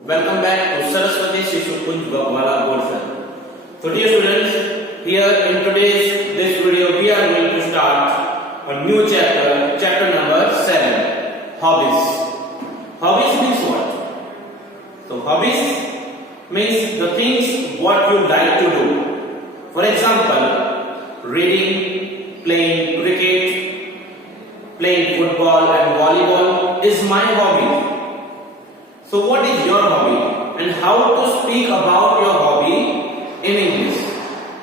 Welcome back to Saraswati Shishu Kunj Wala Board. So dear students, here in today's this video we are going to start a new chapter, chapter number 7, Hobbies. Hobbies means what? So hobbies means the things what you like to do. For example, reading, playing cricket, playing football and volleyball is my hobby. So what is your hobby and how to speak about your hobby in English?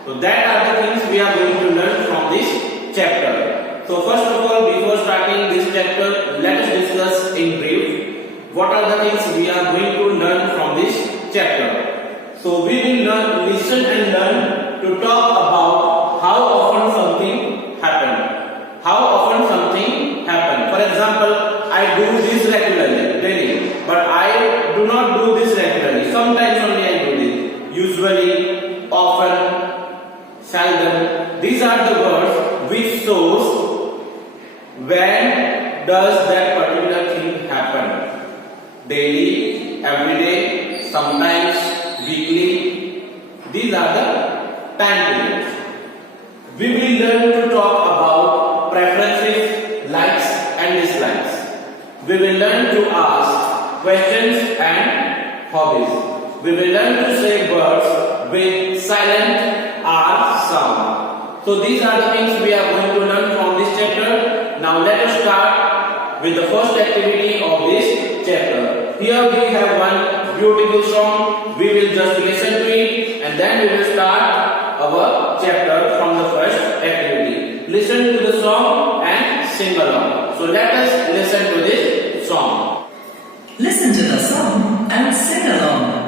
So that are the things we are going to learn from this chapter. So first of all, before starting this chapter, let us discuss in brief what are the things we are going to learn from this chapter. So we will listen and learn to talk about how often something happens. How often something happens. For example, I do this regularly, daily, but I do not do this regularly. Sometimes only I do this. Usually, often, seldom. These are the words which shows when does that particular thing happen. Daily, every day, sometimes, weekly. These are the time periods. We will learn to talk about preferences, likes and dislikes. We will learn to ask questions and hobbies. We will learn to say words with silent R sound. So these are the things we are going to learn from this chapter. Now let us start with the first activity of this chapter. Here we have one beautiful song. We will just listen to it and then we will start our chapter from the first activity. Listen to the song and sing along. So let us listen to this song. Listen to the song and sing along.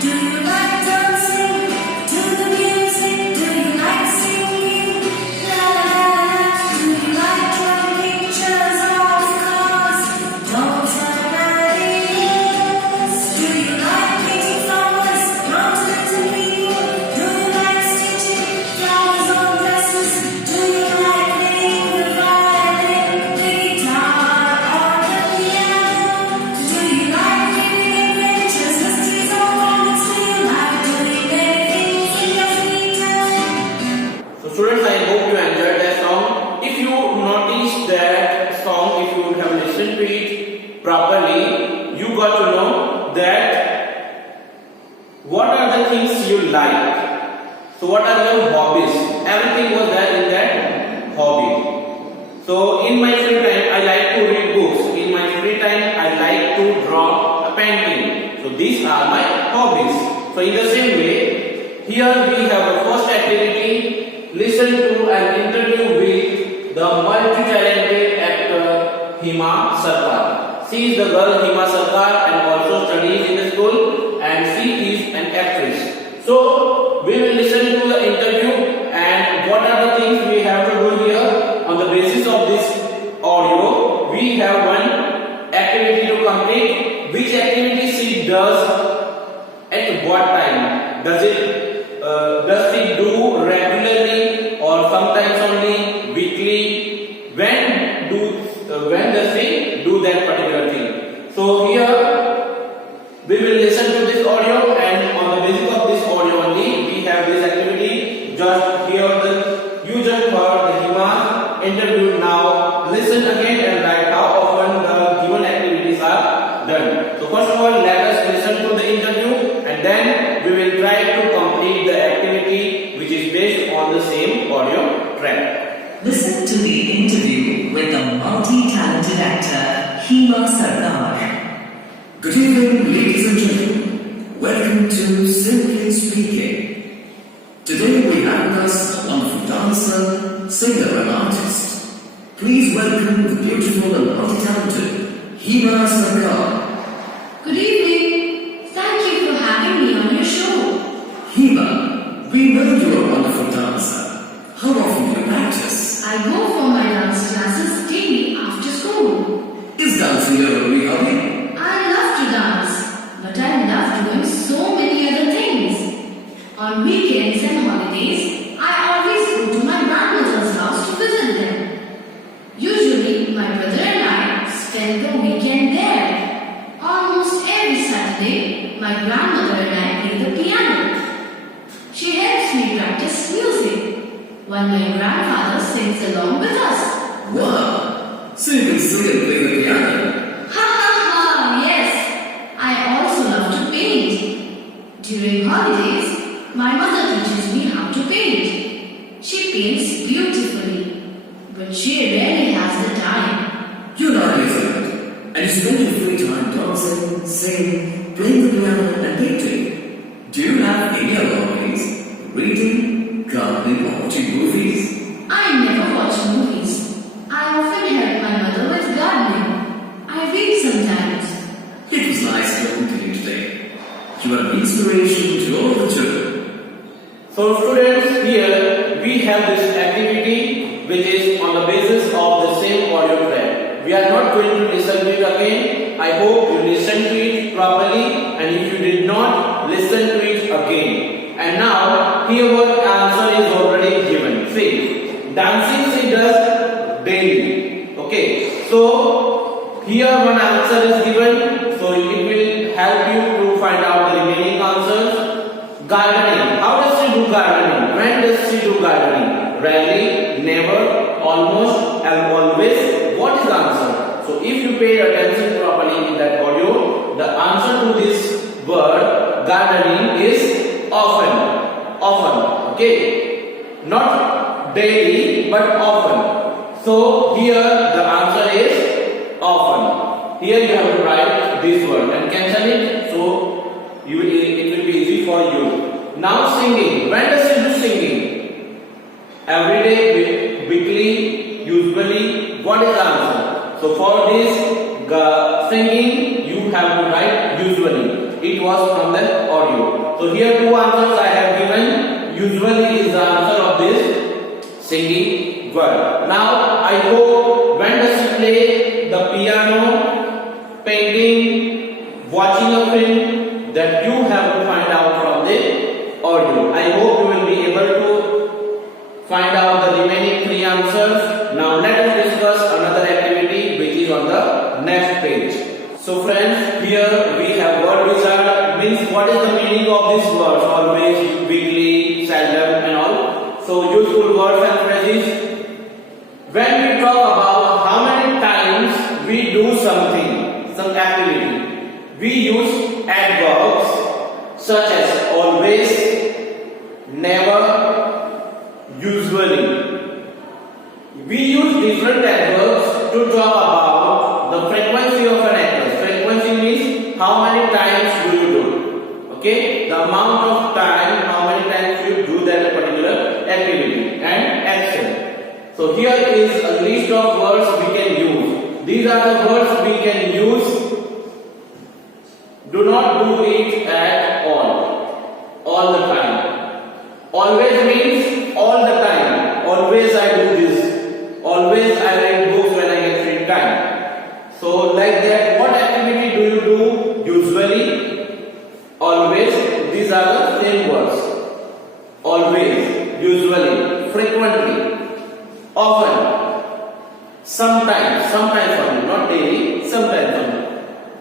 Do you like dancing to the music? Do you like singing? La la la. Do you like drawing pictures of cars, dogs and animals? Do you like painting flowers, mountains and people? Do you like stitching flowers on dresses? Do you like playing the violin, the guitar, or the piano? Do you like reading adventures, mysteries, or comics? Do you like doing anything in your free time? So students, I hope you enjoyed that song. If you noticed that song, if you would have listened to it properly, you got to know that what are the things you like. So what are your hobbies? Everything was there in that hobby. So in my free time, I like to read books. In my free time, I like to draw a painting. So these are my hobbies. So in the same way, here we have the first activity. Listen to an interview with the multi-talented actor Hima Sarkar. She is the girl Hima Sarkar and also studies in the school and she is an actress. So we will listen to the interview and what are the things we have to do here. On the basis of this audio, we have one activity to complete. Which activity she does at what time? Does she do regularly or sometimes only weekly? When does she do that particular thing? So here we will listen to this audio and on the basis of this audio only we have this activity. Just you just heard the Hima interview. Now listen again and write how often the given activities are done. So first of all, let us listen to the interview and then we will try to complete the activity which is based on the same audio track. Listen to the interview with the multi-talented actor Hima Sarkar. Good evening, ladies and gentlemen. Welcome to Simply Speaking. Today we have with us a wonderful dancer, singer and artist. Please welcome the beautiful and multi-talented Hima Sarkar. Good evening. Thank you for having me on your show. Hima, we know you're a wonderful dancer. How often do you practice? I go for my dance classes daily after school. Is dancing your only hobby? I love to dance, but I love doing so many other things. On weekends and holidays, I always go to my grandmother's house to visit them. Usually, my brother and I spend the weekend My grandmother and I play the piano. She helps me practice music, while my grandfather sings along with us. Wow! So you can sing and play the piano. Ha ha ha! Yes, I also love to paint. During holidays, my mother teaches me how to paint. She paints beautifully, but she rarely has the time. You're not different. And you spend your free time dancing, singing, playing the piano and painting. Do you have any other hobbies? Reading, gardening or watching movies? I never watch movies. I often help my mother with gardening. I read sometimes. It was nice talking to you today. You are an inspiration to all the children. So students, here we have this activity which is on the basis of the same audio track. We are not going to listen to it again. I hope you listened to it properly, and if you did not, listen to it again. And now, here what answer is already given. See, dancing she does daily. Okay, so here one answer is given, so it will help you to find out the remaining answers. Gardening. How does she do gardening? When does she do gardening? Rarely, never, almost, and always. What is the answer? So if you pay attention properly in that audio, the answer to this word gardening is often. Often. Okay. Not daily, but often. So here the answer is often. Here you have to write this word and cancel it. So it will be easy for you. Now singing. When does she do singing? Every day, weekly, usually. What is the answer? So for this singing, you have to write usually. It was from the audio. So here two answers I have given. Usually is the answer of this singing word. Now I hope when does she play the piano, painting, watching a film, that you have to find out from the audio. I hope you will be able to find out the remaining three answers. Now let us discuss another activity which is on the next page. So friends, here we have word wizard. Means what is the meaning of these words? Always, weekly, seldom and all. So useful words and phrases. When we talk about how many times we do something, some activity, we use adverbs such as always, never, usually. We use different adverbs to talk about the frequency of an act. Frequency means how many times do you do. Okay, the amount of time, how many times you do that particular activity and action. So here is a list of words we can use. These are the words we can use. Do not do it at all the time. Always means all the time. Always I do this. Always I read books when I get free time. So like that, what activity do you do? Usually, always, these are the same words. Always, usually, frequently, often, sometimes only, not daily, sometimes only,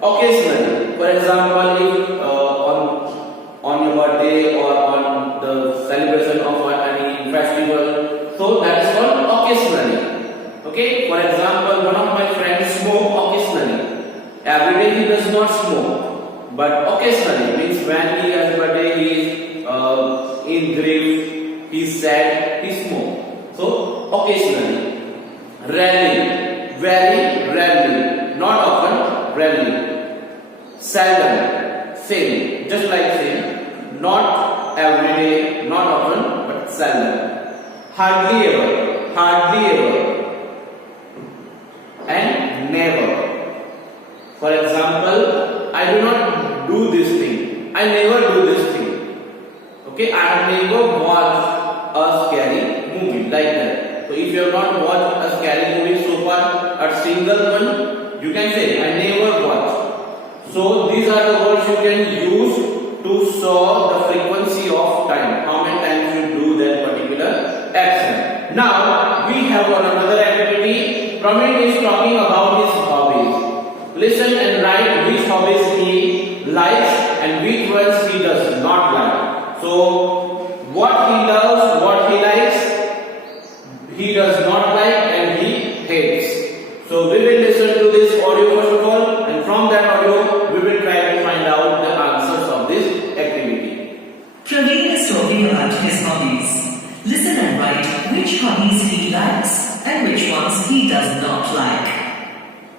occasionally. For example, if on your birthday or on the celebration of any festival, so that is called occasionally. Okay, for example, one of my friends smoke occasionally. Every day he does not smoke, but occasionally means when he has birthday, he is in grief, he is sad, he smoke. So occasionally, rarely, very rarely, not often, rarely, seldom, same, just like same, not every day, not often, but seldom, hardly ever. And never. For example, I do not do this thing. I never do this thing. Okay, I have never watched a scary movie like that. So if you have not watched a scary movie so far, a single one, you can say I never watched. So these are the words you can use to show the frequency of time. How many times you do that particular action. Now we have another activity. Pramit is talking about his hobbies. Listen and write which hobbies he likes and which ones he does not like. So what he loves, what he likes, he does not like and he hates. So we will listen to this audio first of all, and from that audio we will try to find out the answers of this activity. Praveen is talking about his hobbies. Listen and write which hobbies he likes and which ones he does not like.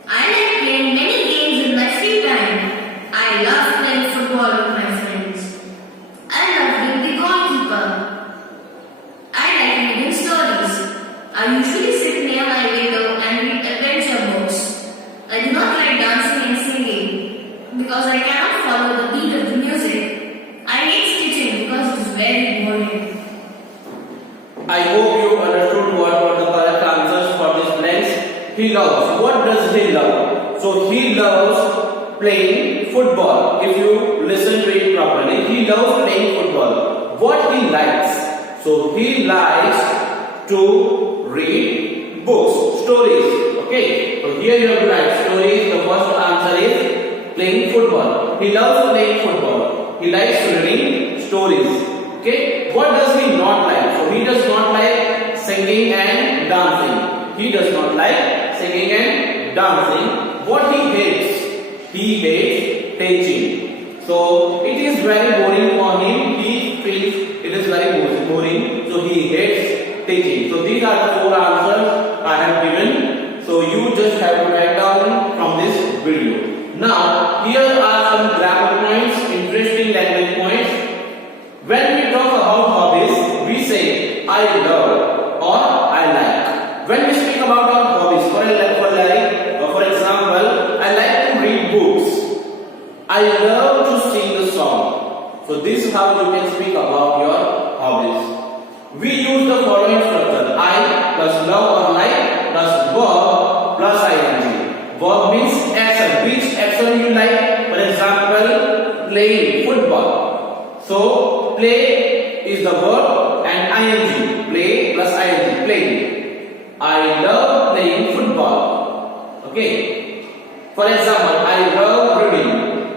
I like playing many games in my free time. I love playing football with my friends. I love being the goalkeeper. I like reading stories. I usually sit near my window and read adventure books. I do not like dancing and singing because I cannot follow the beat of the music. I hate stitching because it is very boring. I hope you understood what were the correct answers for this blanks. He loves. What does he love? So he loves playing football. If you listen to it properly, he loves playing football. What he likes? So he likes to read books, stories. Okay. So here you have to write stories. The first answer is playing football. He loves playing football. He likes reading stories. Okay. What does he not like? So he does not like singing and dancing. He does not like singing and dancing. What he hates? He hates teaching. So it is very boring for him. He feels it is very boring. So he hates teaching. So these are the 4 answers I have given. So you just have to write down from this video. Now here are some grammar points, interesting language points. When we talk about hobbies, we say I love or I like. When we speak about our hobbies, for example, I like to read books. I love to sing the song. So this is how you can speak about your hobbies. We use the following structure: I plus love or like plus verb plus ing. Verb means action. Which action you like? For example, playing football. So play is the verb and ing. Play plus ing. Playing. I love playing football. Okay. For example, I love reading.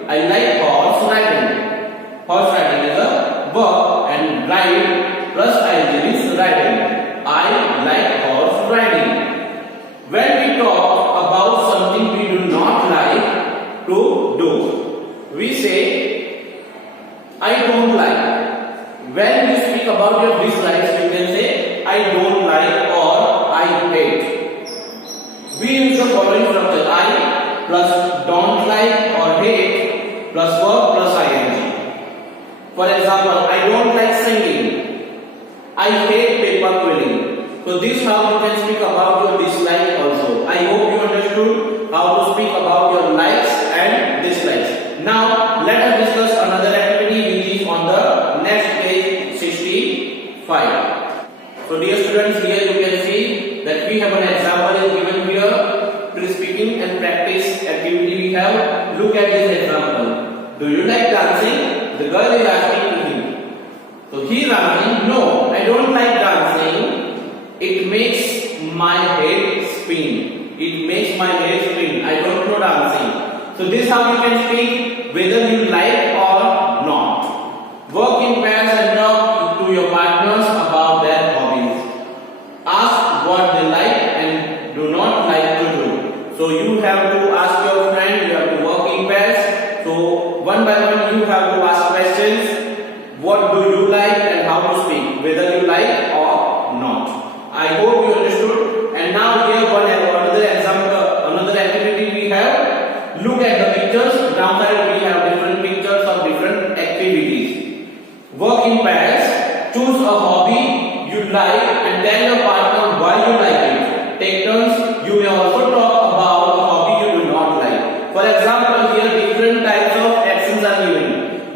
I like horse riding. Horse riding is a verb and ride plus ing is riding. I like horse riding. When we talk about something we do not like to do, we say I don't like. When you speak about your dislikes, you can say I don't like or I hate. We use the following structure: I plus don't like or hate plus verb plus ing. For example, I don't like singing. I hate paper quilling. So this is how you can speak about your dislike also. I hope you understood how to speak about your likes and dislikes. Now let us discuss another activity which is on the next page 65. So dear students, here you can see that we have an example is given here. Please speaking and practice activity we have. Look at this example. Do you like dancing? The girl is asking to him. So he is answering, no, I don't like dancing. It makes my head spin. It makes my head spin. I don't know dancing. So this is how you can speak whether you like or not. Work in pairs and talk to your partners about their hobbies. Ask what they like and do not like to do. So you have to ask your friend, you have to work in pairs. So one by one you have to ask questions. What do you like and how to speak, whether you like or not. I hope you understood. And now here another example, another activity we have. Look at the pictures. Downside we have different pictures of different activities. Work in pairs. Choose a hobby you like and tell your partner why you like it. Take turns. You may also talk about a hobby you do not like. For example, here different types of actions are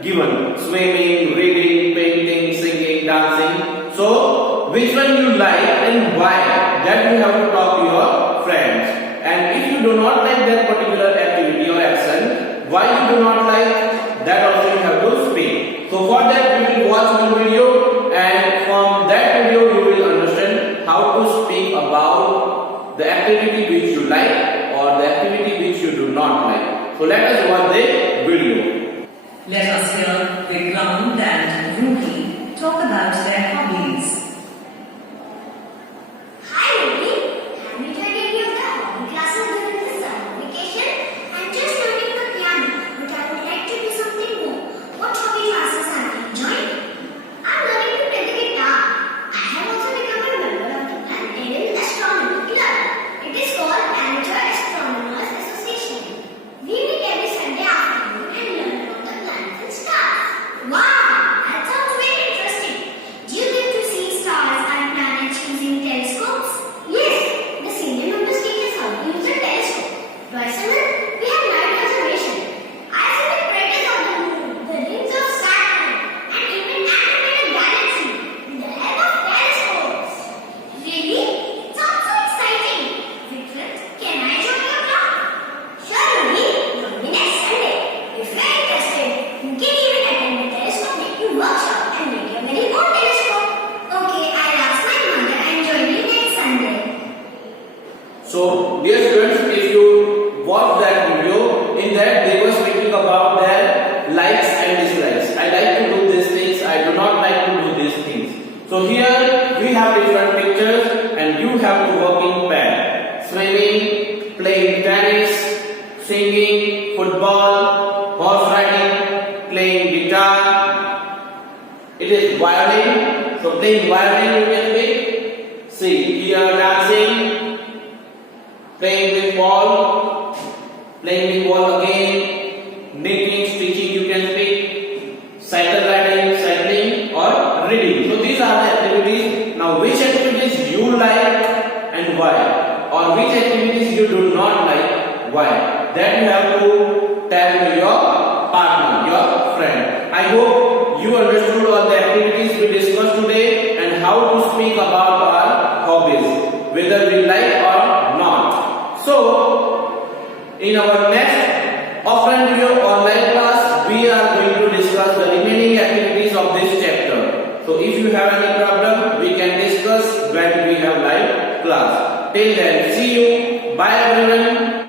given. Swimming, reading, painting, singing, dancing. So which one you like and why? That you have to talk to your friends. And if you do not like that particular activity or action, why you do not like, that also you have to speak. So for that you will watch one video, and from that video you will understand how to speak about the activity which you like or the activity which you do not like. So let us watch the video. Let us hear Vikrant and Ruhi talk about their hobbies. Hi, Ruby. Have you tried any of the hobby classes during the summer vacation? I'm just learning the piano, but I would like to do something more. What hobby classes have you joined? I'm learning to play the guitar. I have also become a member of the Planetarian Astronomy Club. It is called Amateur Astronomers Association. We meet every Sunday afternoon and learn about the planets and stars. Wow, that sounds very interesting. Do you get to see stars and planets using telescopes? Yes, the senior members teach us how to use a telescope. Twice a month, we have night observation. I see the craters of the moon, the rings of Saturn, and even Andromeda Galaxy with the help of telescopes. Really? Sounds so exciting. Vikrant, can I join your club? Sure, Ruby. Join me next Sunday. If you are interested, you can even attend the telescope making workshop and make your very own telescope. Okay, I'll ask my mother and join you next Sunday. So, dear students, if you watch that video, in that they were speaking about their likes and dislikes. I like to do these things, I do not like to do these things. So here we have different pictures and you have to work in pair. Swimming, playing tennis, singing, football, horse riding, playing guitar. It is violin. So playing violin you can play. See here dancing, playing with ball, playing with ball again, knitting, stitching you can speak, cycle riding, cycling or reading. So these are the activities. Now which activities you like and why, or which activities you do not like, why? That you have to tell to your partner, your friend. I hope you understood all the activities we discussed today and how to speak about our hobbies, whether we like or not. So, in our next offline video online class, we are going to discuss the remaining activities of this chapter. So, if you have any